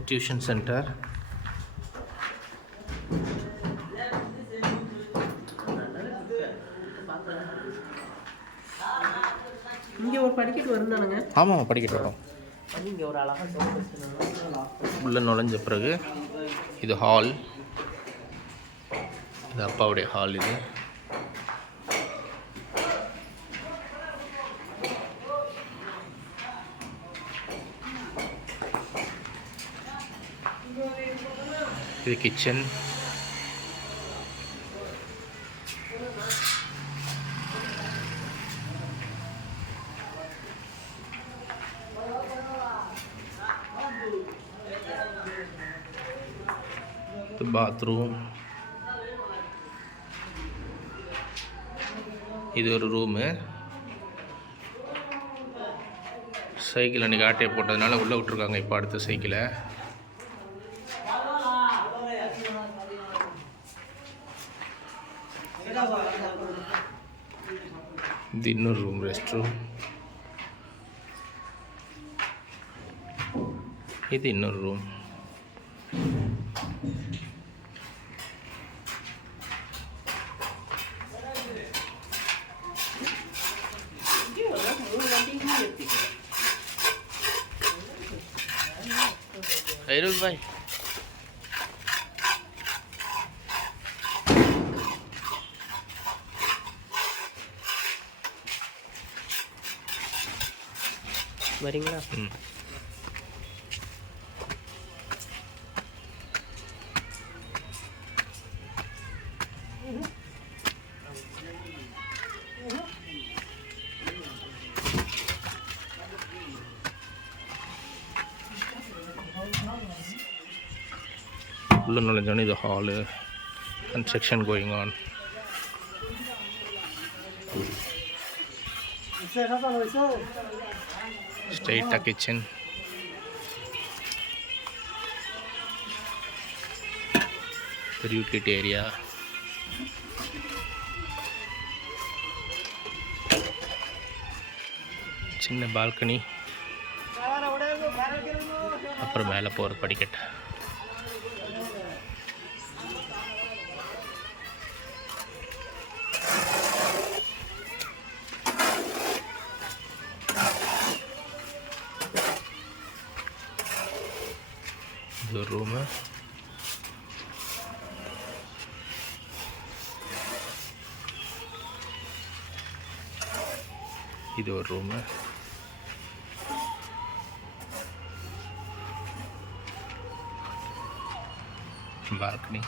the tuition center. இங்கே ஒரு படிக்கட்டு வருந்தானுங்க. ஆமாம், படிக்கட்டு வரும். இங்கே ஒரு அழகாக உள்ளே நுழைஞ்ச பிறகு இது ஹால். இது அப்பாவுடைய ஹால். இது கிச்சன். பாத்ரூம். இது ஒரு ரூமு. சைக்கிள் அன்றைக்கி ஆட்டையை போட்டதுனால உள்ளே விட்ருக்காங்க. இப்போ அடுத்த சைக்கிளை இது இன்னொரு ரூம், ரெஸ்ட் ரூம். இது இன்னொரு ரூம். Airul bhai, வரீங்களா? உள்ள நுழைஞ்சோன்னே இது ஹாலு. Construction going on. ஸ்ட்ரெயிட்டாக கிச்சன். ஒரு யூட்டிலிட்டி ஏரியா. சின்ன பால்கனி. அப்புறம் மேலே போகிற படிக்கட்டு. இது ஒரு ரூமு. இது ஒரு ரூமு. பால்கனி.